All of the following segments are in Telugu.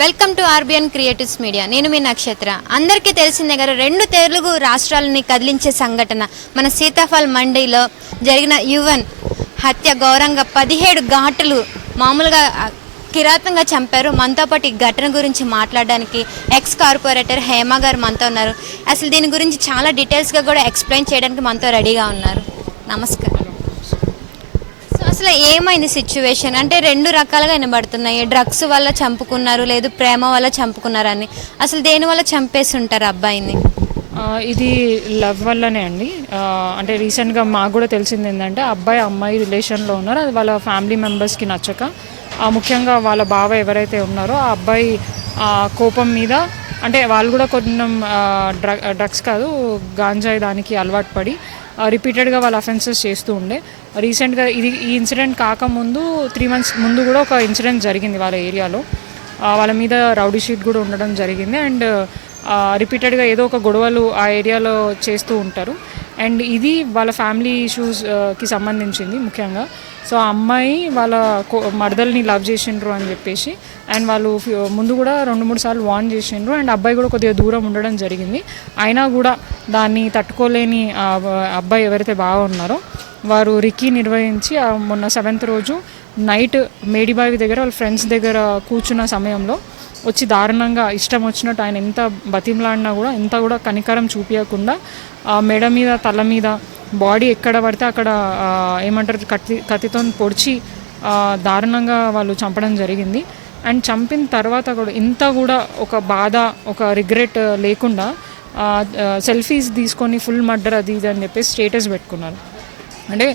Welcome to RBN creatives media. నేను మీ నక్షత్ర. అందరికీ తెలిసిందే కదా, 2 తెలుగు రాష్ట్రాలని కదిలించే సంఘటన మన సీతాఫల్ మండీలో జరిగిన యువన్ హత్య. ఘోరంగా 17 ఘాటులు మామూలుగా కిరాతంగా చంపారు. మనతో పాటు ఈ ఘటన గురించి మాట్లాడడానికి ఎక్స్ కార్పొరేటర్ హేమ గారు మనతో ఉన్నారు. అసలు దీని గురించి చాలా డీటెయిల్స్గా కూడా ఎక్స్ప్లెయిన్ చేయడానికి మనతో రెడీగా ఉన్నారు. నమస్కారం. సో అసలు ఏమైంది సిచ్యువేషన్ అంటే 2 రకాలుగా వినబడుతున్నాయి. డ్రగ్స్ వల్ల చంపుకున్నారు, లేదు ప్రేమ వల్ల చంపుకున్నారని. అసలు దేని వల్ల చంపేసి ఉంటారు అబ్బాయిని? ఇది లవ్ వల్లనే అండి. అంటే రీసెంట్గా మాకు కూడా తెలిసింది ఏంటంటే అబ్బాయి అమ్మాయి రిలేషన్లో ఉన్నారు. అది వాళ్ళ ఫ్యామిలీ మెంబర్స్కి నచ్చక, ముఖ్యంగా వాళ్ళ బావ ఎవరైతే ఉన్నారో ఆ అబ్బాయి కోపం మీద, అంటే వాళ్ళు కూడా కొంచెం డ్రగ్స్ కాదు గాంజాయి దానికి అలవాటు పడి రిపీటెడ్గా వాళ్ళ అఫెన్సెస్ చేస్తూ ఉండే. రీసెంట్గా ఈ ఇన్సిడెంట్ కాకముందు 3 months ముందు కూడా ఒక ఇన్సిడెంట్ జరిగింది వాళ్ళ ఏరియాలో. వాళ్ళ మీద రౌడీ షీట్ కూడా ఉండడం జరిగింది. అండ్ రిపీటెడ్గా ఏదో ఒక గొడవలు ఆ ఏరియాలో చేస్తూ ఉంటారు. అండ్ ఇది వాళ్ళ ఫ్యామిలీ ఇష్యూస్కి సంబంధించింది ముఖ్యంగా. సో ఆ అమ్మాయి వాళ్ళ మరదల్ని లవ్ చేసిండ్రు అని చెప్పేసి, అండ్ వాళ్ళు ముందు కూడా 2-3 సార్లు వార్న్ చేసిండ్రు. అండ్ అబ్బాయి కూడా కొద్దిగా దూరం ఉండడం జరిగింది. అయినా కూడా దాన్ని తట్టుకోలేని అబ్బాయి ఎవరైతే బాగా ఉన్నారో వారు రిక్కీ నిర్వహించి మొన్న 7th రోజు నైట్ మేడిబావి దగ్గర వాళ్ళ ఫ్రెండ్స్ దగ్గర కూర్చున్న సమయంలో వచ్చి దారుణంగా ఇష్టం వచ్చినట్టు ఆయన ఎంత బతిమలాడినా కూడా ఎంత కూడా కనికరం చూపించకుండా మెడ మీద, తల మీద, బాడీ ఎక్కడ పడితే అక్కడ ఏమంటారు కత్తితో పొడిచి దారుణంగా వాళ్ళు చంపడం జరిగింది. అండ్ చంపిన తర్వాత కూడా ఇంత కూడా ఒక బాధ, ఒక రిగ్రెట్ లేకుండా సెల్ఫీస్ తీసుకొని ఫుల్ మర్డర్ అది ఇది అని చెప్పేసి స్టేటస్ పెట్టుకున్నారు. అంటే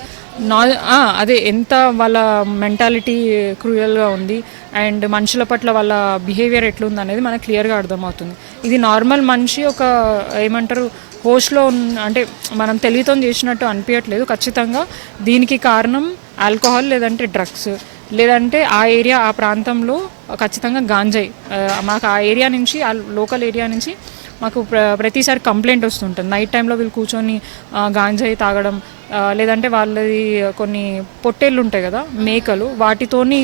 అదే ఎంత వాళ్ళ మెంటాలిటీ క్రూయల్గా ఉంది అండ్ మనుషుల పట్ల వాళ్ళ బిహేవియర్ ఎట్లుంది అనేది మనకు క్లియర్గా అర్థమవుతుంది. ఇది నార్మల్ మనిషి ఒక ఏమంటారు హోస్ట్లో అంటే మనం తెలివితో చేసినట్టు అనిపించట్లేదు. ఖచ్చితంగా దీనికి కారణం ఆల్కహాల్, లేదంటే డ్రగ్స్, లేదంటే ఆ ఏరియా ఆ ప్రాంతంలో ఖచ్చితంగా గాంజాయి. మాకు ఆ ఏరియా నుంచి, ఆ లోకల్ ఏరియా నుంచి మాకు ప్రతిసారి కంప్లైంట్ వస్తుంటుంది. నైట్ టైంలో వీళ్ళు కూర్చొని గాంజాయి తాగడం, లేదంటే వాళ్ళది కొన్ని పొట్టేళ్ళు ఉంటాయి కదా మేకలు, వాటితోని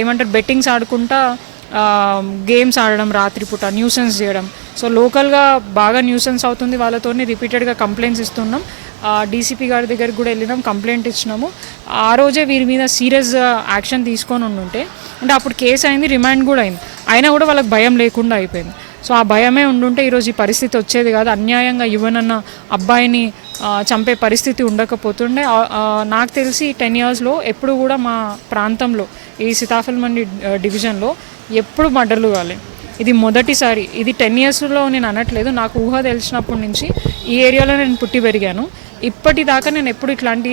ఏమంటారు బెట్టింగ్స్ ఆడుకుంటా గేమ్స్ ఆడడం, రాత్రిపూట న్యూసెన్స్ చేయడం. సో లోకల్గా బాగా న్యూసెన్స్ అవుతుంది వాళ్ళతోని. రిపీటెడ్గా కంప్లైంట్స్ ఇస్తున్నాం. డీసీపీ గారి దగ్గరికి కూడా వెళ్ళినాం, కంప్లైంట్ ఇచ్చినాము. ఆ రోజే వీరి మీద సీరియస్ యాక్షన్ తీసుకొని ఉండుంటే, అంటే అప్పుడు కేసు అయింది, రిమాండ్ కూడా అయింది, అయినా కూడా వాళ్ళకి భయం లేకుండా అయిపోయింది. సో ఆ భయమే ఉండుంటే ఈరోజు ఈ పరిస్థితి వచ్చేది కాదు. అన్యాయంగా యువనన్న అబ్బాయిని చంపే పరిస్థితి ఉండకపోతుండే. నాకు తెలిసి 10 yearsలో ఎప్పుడు కూడా మా ప్రాంతంలో ఈ సీతాఫల్ మండి డివిజన్లో ఎప్పుడు మర్డర్లు కాలే. ఇది మొదటిసారి. ఇది 10 yearsలో నేను అనట్లేదు, నాకు ఊహ తెలిసినప్పటి నుంచి ఈ ఏరియాలో నేను పుట్టి పెరిగాను. ఇప్పటిదాకా నేను ఎప్పుడు ఇట్లాంటి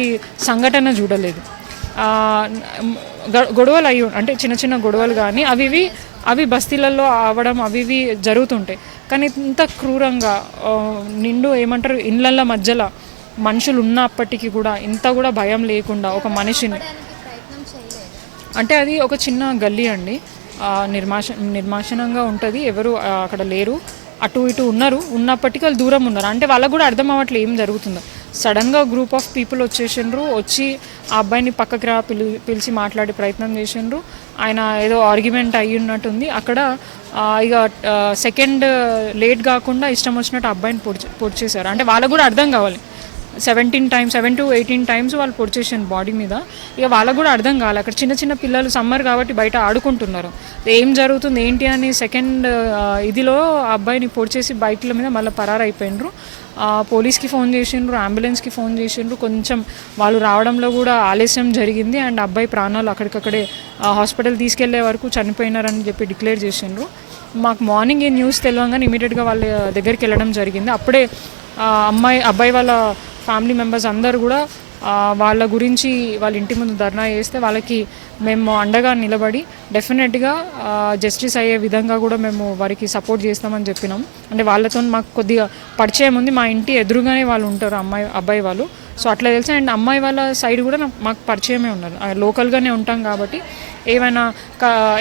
సంఘటన చూడలేదు. గొడవలు అయ్యి అంటే చిన్న చిన్న గొడవలు కానీ అవి బస్తీలలో అవ్వడం అవి జరుగుతుంటాయి. కానీ ఇంత క్రూరంగా నిండు ఏమంటారు ఇళ్ళ మధ్యలో మనుషులు ఉన్నప్పటికీ కూడా ఇంత కూడా భయం లేకుండా ఒక మనిషిని, అంటే అది ఒక చిన్న గల్లీ అండి, నిర్మాషణంగా ఉంటుంది, ఎవరు అక్కడ లేరు, అటు ఇటు ఉన్నప్పటికీ వాళ్ళు దూరం ఉన్నారు. అంటే వాళ్ళకు కూడా అర్థం అవ్వట్లేదు ఏం జరుగుతుందో. సడన్గా గ్రూప్ ఆఫ్ పీపుల్ వచ్చి ఆ అబ్బాయిని పక్కకి పిలిచి మాట్లాడే ప్రయత్నం చేసిండ్రు. ఆయన ఏదో ఆర్గ్యుమెంట్ అయ్యి ఉన్నట్టుంది అక్కడ. ఇక సెకండ్ లేట్ కాకుండా ఇష్టం వచ్చినట్టు అబ్బాయిని పొడిచేశారు. అంటే వాళ్ళకు కూడా అర్థం కావాలి. 7 to 18 times వాళ్ళు పొడిచేసాను బాడీ మీద. ఇక వాళ్ళకు కూడా అర్థం కావాలి. అక్కడ చిన్న చిన్న పిల్లలు సమ్మర్ కాబట్టి బయట ఆడుకుంటున్నారు, ఏం జరుగుతుంది ఏంటి అని. సెకండ్ ఇదిలో అబ్బాయిని పొడిచేసి బైక్ల మీద మళ్ళీ పరారైపోయినరు. పోలీస్కి ఫోన్ చేసిండ్రు, అంబులెన్స్కి ఫోన్ చేసిండ్రు. కొంచెం వాళ్ళు రావడంలో కూడా ఆలస్యం జరిగింది. అండ్ అబ్బాయి ప్రాణాలు అక్కడికక్కడే హాస్పిటల్ తీసుకెళ్లే వరకు చనిపోయినారని చెప్పి డిక్లేర్ చేసిండ్రు. మాకు మార్నింగ్ ఈ న్యూస్ తెలియగానే ఇమీడియట్గా వాళ్ళ దగ్గరికి వెళ్ళడం జరిగింది. అప్పుడే అబ్బాయి వాళ్ళ ఫ్యామిలీ మెంబర్స్ అందరూ కూడా వాళ్ళ గురించి వాళ్ళ ఇంటి ముందు ధర్నా చేస్తే వాళ్ళకి మేము అండగా నిలబడి డెఫినెట్గా జస్టిస్ అయ్యే విధంగా కూడా మేము వారికి సపోర్ట్ చేస్తామని చెప్పినాం. అంటే వాళ్ళతో మాకు కొద్దిగా పరిచయం ఉంది, మా ఇంటి ఎదురుగానే వాళ్ళు ఉంటారు అబ్బాయి వాళ్ళు. సో అట్లా తెలిసి. అండ్ అమ్మాయి వాళ్ళ సైడ్ కూడా మాకు పరిచయమే ఉన్నారు, లోకల్గానే ఉంటాం కాబట్టి ఏమైనా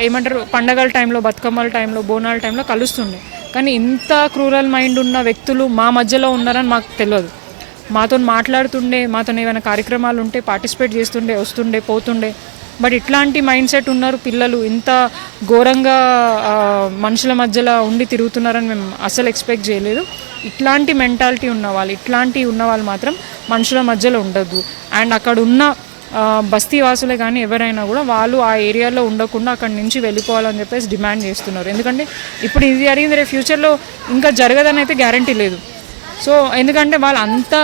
ఏమంటారు పండగల టైంలో, బతుకమ్మల టైంలో, బోనాల టైంలో కలుస్తుండే. కానీ ఇంత క్రూరల్ మైండ్ ఉన్న వ్యక్తులు మా మధ్యలో ఉన్నారని మాకు తెలియదు. మాతో మాట్లాడుతుండే, మాతో ఏమైనా కార్యక్రమాలు ఉంటే పార్టిసిపేట్ చేస్తుండే, వస్తుండే, పోతుండే. బట్ ఇట్లాంటి మైండ్ సెట్ ఉన్నారు పిల్లలు, ఇంత ఘోరంగా మనుషుల మధ్యలో ఉండి తిరుగుతున్నారని మేము అసలు ఎక్స్పెక్ట్ చేయలేదు. ఇట్లాంటి మెంటాలిటీ ఉన్న వాళ్ళు మాత్రం మనుషుల మధ్యలో ఉండద్దు. అండ్ అక్కడ ఉన్న బస్తీ వాసులే కానీ ఎవరైనా కూడా వాళ్ళు ఆ ఏరియాలో ఉండకుండా అక్కడి నుంచి వెళ్ళిపోవాలని చెప్పేసి డిమాండ్ చేస్తున్నారు. ఎందుకంటే ఇప్పుడు ఇది జరిగింది, రేపు ఫ్యూచర్లో ఇంకా జరగదని అయితే గ్యారంటీ లేదు. సో ఎందుకంటే వాళ్ళు అంత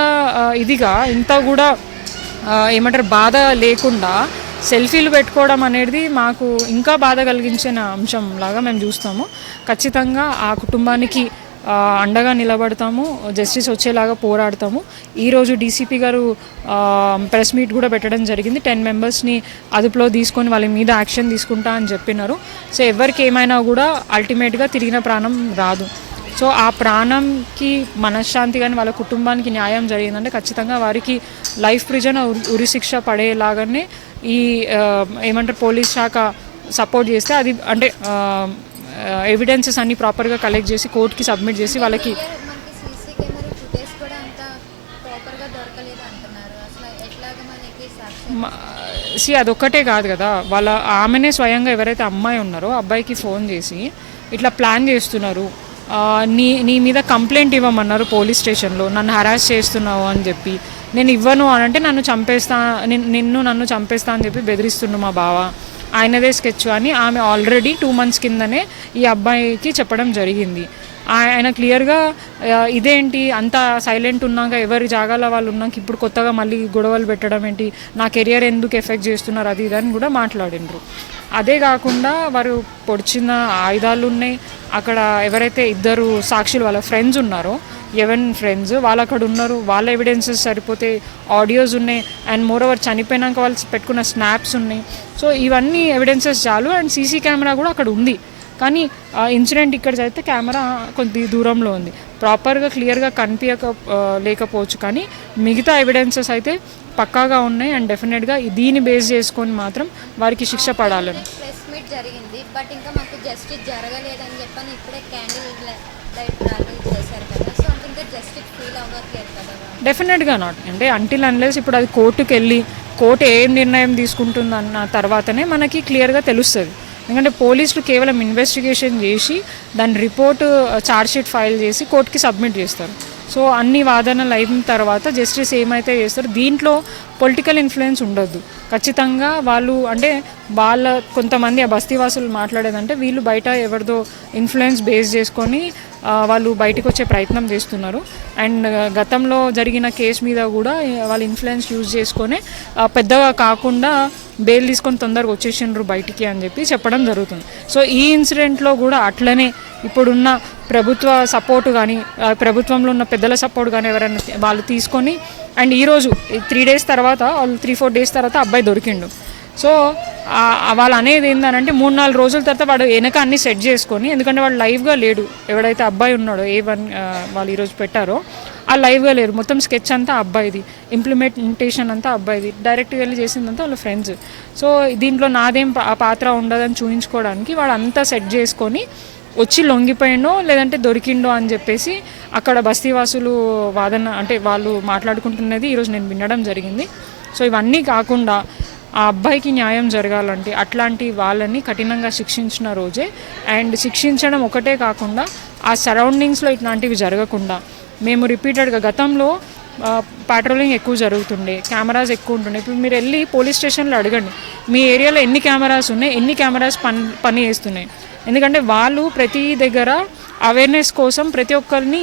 ఇదిగా ఇంత కూడా ఏమంటారు బాధ లేకుండా సెల్ఫీలు పెట్టుకోవడం అనేది మాకు ఇంకా బాధ కలిగించిన అంశం లాగా మేము చూస్తాము. ఖచ్చితంగా ఆ కుటుంబానికి అండగా నిలబడతాము, జస్టిస్ వచ్చేలాగా పోరాడతాము. ఈరోజు డీసీపీ గారు ప్రెస్ మీట్ కూడా పెట్టడం జరిగింది. 10 మెంబర్స్ని అదుపులో తీసుకొని వాళ్ళ మీద యాక్షన్ తీసుకుంటా అని చెప్పినారు. సో ఎవరికి ఏమైనా కూడా అల్టిమేట్గా తిరిగిన ప్రాణం రాదు. సో ఆ ప్రాణంకి మనశ్శాంతి కానీ వాళ్ళ కుటుంబానికి న్యాయం జరిగిందంటే ఖచ్చితంగా వారికి లైఫ్ ప్రిజన్ ఉరిశిక్ష పడేలాగానే ఈ ఏమంటారు పోలీస్ శాఖ సపోర్ట్ చేస్తే అది అంటే ఎవిడెన్సెస్ అన్ని ప్రాపర్గా కలెక్ట్ చేసి కోర్టుకి సబ్మిట్ చేసి వాళ్ళకి అదొక్కటే కాదు కదా, వాళ్ళ ఆమెనే స్వయంగా ఎవరైతే అమ్మాయి ఉన్నారో అబ్బాయికి ఫోన్ చేసి ఇట్లా ప్లాన్ చేస్తున్నారు, నీ మీద కంప్లైంట్ ఇవ్వమన్నారు పోలీస్ స్టేషన్లో, నన్ను హరాస్ చేస్తున్నావు అని చెప్పి, నేను ఇవ్వను అని అంటే నన్ను చంపేస్తా అని చెప్పి బెదిరిస్తుండు మా బావ, ఆయనదే స్కెచ్ అని ఆమె ఆల్రెడీ 2 months కిందనే ఈ అబ్బాయికి చెప్పడం జరిగింది. ఆయన క్లియర్గా ఇదేంటి అంత సైలెంట్ ఉన్నాక ఎవరి జాగాలో వాళ్ళు ఉన్నాక ఇప్పుడు కొత్తగా మళ్ళీ గొడవలు పెట్టడం ఏంటి, నా కెరియర్ ఎందుకు ఎఫెక్ట్ చేస్తున్నారు అది ఇదని కూడా మాట్లాడినరు. అదే కాకుండా వారు పొడిచిన ఆయుధాలు ఉన్నాయి అక్కడ. ఎవరైతే 2 సాక్షులు వాళ్ళ ఫ్రెండ్స్ ఉన్నారో 11 ఫ్రెండ్స్ వాళ్ళు అక్కడ ఉన్నారు, వాళ్ళ ఎవిడెన్సెస్ సరిపోతే ఆడియోస్ ఉన్నాయి. అండ్ మోరోవర్ చనిపోయినాక వాళ్ళు పెట్టుకున్న స్నాప్స్ ఉన్నాయి. సో ఇవన్నీ ఎవిడెన్సెస్ చాలు. అండ్ సీసీ కెమెరా కూడా అక్కడ ఉంది. కానీ ఇన్సిడెంట్ ఇక్కడ అయితే కెమెరా కొద్ది దూరంలో ఉంది, ప్రాపర్గా క్లియర్గా లేకపోవచ్చు. కానీ మిగతా ఎవిడెన్సెస్ అయితే పక్కాగా ఉన్నాయి. అండ్ డెఫినెట్గా దీన్ని బేస్ చేసుకొని మాత్రం వారికి శిక్ష పడాలని. ప్రెస్ మీట్ జరిగింది బట్ ఇంకా మాకు జస్టిస్ జరగలేదని చెప్పని ఇప్పుడే క్యాండిల్ లైట్ ర్యాలీ చేశారు కదా, సో అంటే ఇంకా జస్టిస్ ఫీల్ అవ్వట్లేదు కదా? డెఫినెట్గా నాట్. అంటే అంటిల్ అన్లెస్ ఇప్పుడు అది కోర్టుకు వెళ్ళి కోర్టు ఏం నిర్ణయం తీసుకుంటుందన్న తర్వాతనే మనకి క్లియర్గా తెలుస్తుంది. ఎందుకంటే పోలీసులు కేవలం ఇన్వెస్టిగేషన్ చేసి దాని రిపోర్టు ఛార్జ్షీట్ ఫైల్ చేసి కోర్టుకి సబ్మిట్ చేస్తారు. సో అన్ని వాదనలు అయిన తర్వాత జస్టిస్ ఏమైతే చేస్తారో దీంట్లో పొలిటికల్ ఇన్ఫ్లుయెన్స్ ఉండొద్దు. ఖచ్చితంగా వాళ్ళు అంటే వాళ్ళ కొంతమంది ఆ బస్తీవాసులు మాట్లాడేదంటే వీళ్ళు బయట ఎవరిదో ఇన్ఫ్లుయెన్స్ బేస్ చేసుకొని వాళ్ళు బయటకు వచ్చే ప్రయత్నం చేస్తున్నారు. అండ్ గతంలో జరిగిన కేసు మీద కూడా వాళ్ళు ఇన్ఫ్లుయెన్స్ యూజ్ చేసుకొని పెద్దగా కాకుండా బెయిల్ తీసుకొని తొందరగా వచ్చేసిండ్రు బయటికి అని చెప్పి చెప్పడం జరుగుతుంది. సో ఈ ఇన్సిడెంట్లో కూడా అట్లనే ఇప్పుడున్న ప్రభుత్వ సపోర్టు కానీ ప్రభుత్వంలో ఉన్న పెద్దల సపోర్ట్ కానీ ఎవరైనా వాళ్ళు తీసుకొని అండ్ ఈరోజు 3 days తర్వాత 3-4 days తర్వాత అబ్బాయి దొరికిండు. సో వాళ్ళు అనేది ఏంటంటే 3-4 రోజుల తర్వాత వాడు వెనక అన్ని సెట్ చేసుకొని, ఎందుకంటే వాడు లైవ్గా లేడు, ఎవడైతే అబ్బాయి ఉన్నాడో A1 వాళ్ళు ఈరోజు పెట్టారో ఆ లైవ్గా లేరు, మొత్తం స్కెచ్ అంతా అబ్బాయిది, ఇంప్లిమెంటేషన్ అంతా అబ్బాయిది, డైరెక్ట్గా వెళ్ళి చేసిందంతా వాళ్ళ ఫ్రెండ్స్. సో దీంట్లో నాదేం పాత్ర ఉండదని చూపించుకోవడానికి వాడు అంతా సెట్ చేసుకొని వచ్చి లొంగిపోయిండో లేదంటే దొరికిండో అని చెప్పేసి అక్కడ బస్తీవాసులు వాదన అంటే వాళ్ళు మాట్లాడుకుంటున్నది ఈరోజు నేను వినడం జరిగింది. సో ఇవన్నీ కాకుండా ఆ అబ్బాయికి న్యాయం జరగాలంటే అట్లాంటి వాళ్ళని కఠినంగా శిక్షించిన రోజే, అండ్ శిక్షించడం ఒకటే కాకుండా ఆ సరౌండింగ్స్లో ఇట్లాంటివి జరగకుండా మేము రిపీటెడ్గా గతంలో పాట్రోలింగ్ ఎక్కువ జరుగుతుండే, కెమెరాస్ ఎక్కువ ఉంటుండే. ఇప్పుడు మీరు వెళ్ళి పోలీస్ స్టేషన్లో అడగండి మీ ఏరియాలో ఎన్ని కెమెరాస్ ఉన్నాయి, ఎన్ని కెమెరాస్ పని చేస్తున్నాయి. ఎందుకంటే వాళ్ళు ప్రతి దగ్గర అవేర్నెస్ కోసం ప్రతి ఒక్కరిని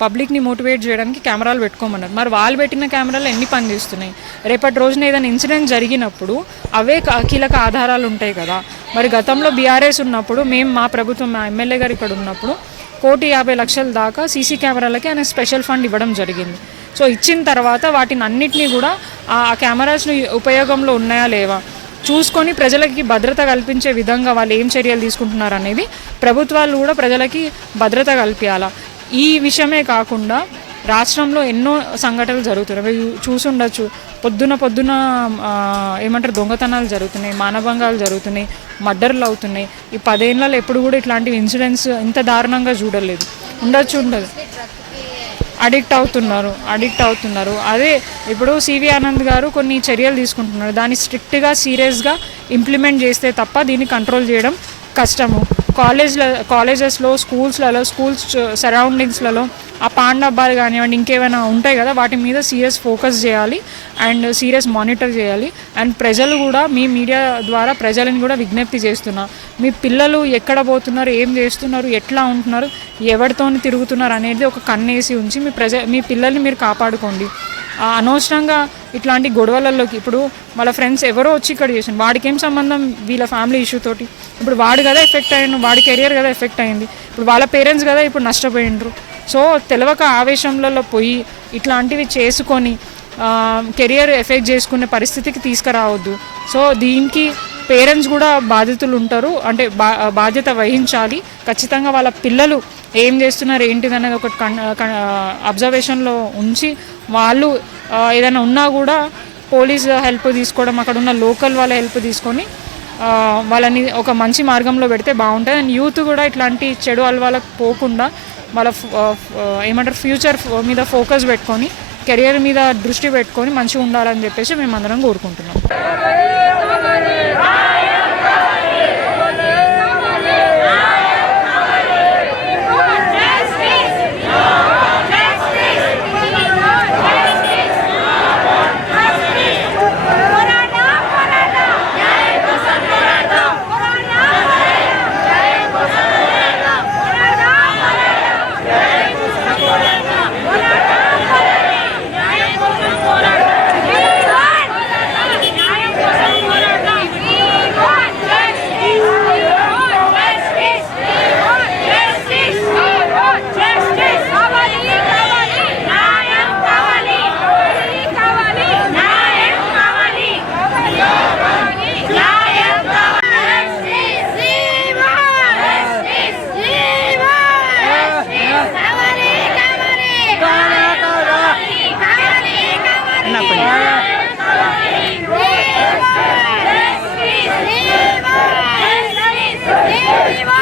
పబ్లిక్ని మోటివేట్ చేయడానికి కెమెరాలు పెట్టుకోమన్నారు. మరి వాళ్ళు పెట్టిన కెమెరాలు ఎన్ని పని చేస్తున్నాయి? రేపటి రోజున ఏదైనా ఇన్సిడెంట్ జరిగినప్పుడు అవే కీలక ఆధారాలు ఉంటాయి కదా. మరి గతంలో బీఆర్ఎస్ ఉన్నప్పుడు మా ప్రభుత్వం మా ఎమ్మెల్యే గారు ఇక్కడ ఉన్నప్పుడు 1,50,00,000 దాకా సీసీ కెమెరాలకి ఆయన స్పెషల్ ఫండ్ ఇవ్వడం జరిగింది. సో ఇచ్చిన తర్వాత వాటిని అన్నిటినీ కూడా ఆ కెమెరాస్ను ఉపయోగంలో ఉన్నాయా లేవా చూసుకొని ప్రజలకి భద్రత కల్పించే విధంగా వాళ్ళు ఏం చర్యలు తీసుకుంటున్నారు అనేది ప్రభుత్వాలు కూడా ప్రజలకి భద్రత కల్పించాలా. ఈ విషయమే కాకుండా రాష్ట్రంలో ఎన్నో సంఘటనలు జరుగుతున్నాయి, చూసుండొచ్చు. పొద్దున ఏమంటారు దొంగతనాలు జరుగుతున్నాయి, మానభంగాలు జరుగుతున్నాయి, మర్డర్లు అవుతున్నాయి. ఈ 10 ఏళ్లలో ఎప్పుడు కూడా ఇట్లాంటి ఇన్సిడెంట్స్ ఇంత దారుణంగా చూడలేదు. ఉండదు. అడిక్ట్ అవుతున్నారు. అదే ఇప్పుడు సివి ఆనంద్ గారు కొన్ని చర్యలు తీసుకుంటున్నారు. దాన్ని స్ట్రిక్ట్గా సీరియస్గా ఇంప్లిమెంట్ చేస్తే తప్ప దీన్ని కంట్రోల్ చేయడం కష్టము. కాలేజెస్లో స్కూల్స్ సరౌండింగ్స్లలో ఆ పాన్ డబ్బాలు కానివ్వండి ఇంకేమైనా ఉంటాయి కదా, వాటి మీద సీరియస్ ఫోకస్ చేయాలి అండ్ సీరియస్ మానిటర్ చేయాలి. అండ్ ప్రజలు కూడా మీ మీడియా ద్వారా ప్రజలను కూడా విజ్ఞప్తి చేస్తున్నా, మీ పిల్లలు ఎక్కడ పోతున్నారు, ఏం చేస్తున్నారు, ఎట్లా ఉంటున్నారు, ఎవరితో తిరుగుతున్నారు అనేది ఒక కన్నేసి ఉంచి మీ పిల్లల్ని మీరు కాపాడుకోండి. అనవసరంగా ఇట్లాంటి గొడవలలోకి ఇప్పుడు వాళ్ళ ఫ్రెండ్స్ ఎవరో వచ్చి ఇక్కడ చేసాను, వాడికి ఏం సంబంధం వీళ్ళ ఫ్యామిలీ ఇష్యూ తోటి. ఇప్పుడు వాడు కదా ఎఫెక్ట్ అయ్యాడు, వాడి కెరియర్ కదా ఎఫెక్ట్ అయింది, ఇప్పుడు వాళ్ళ పేరెంట్స్ కదా ఇప్పుడు నష్టపోయిండ్రు. సో తెలియక ఆవేశంలో పోయి ఇట్లాంటివి చేసుకొని కెరియర్ ఎఫెక్ట్ చేసుకునే పరిస్థితికి తీసుకురావద్దు. సో దీనికి పేరెంట్స్ కూడా బాధితులు ఉంటారు, అంటే బాధ్యత వహించాలి. ఖచ్చితంగా వాళ్ళ పిల్లలు ఏం చేస్తున్నారు ఏంటిది అనేది ఒక అబ్జర్వేషన్లో ఉంచి వాళ్ళు ఏదైనా ఉన్నా కూడా పోలీస్ హెల్ప్ తీసుకోవడం, అక్కడ ఉన్న లోకల్ వాళ్ళ హెల్ప్ తీసుకొని వాళ్ళని ఒక మంచి మార్గంలో పెడితే బాగుంటుంది. అండ్ యూత్ కూడా ఇట్లాంటి చెడు అలవాళ్ళకు పోకుండా వాళ్ళ ఫ్యూచర్ మీద ఫోకస్ పెట్టుకొని కెరియర్ మీద దృష్టి పెట్టుకొని మంచిగా ఉండాలని చెప్పేసి మేము అందరం కోరుకుంటున్నాం. Viva!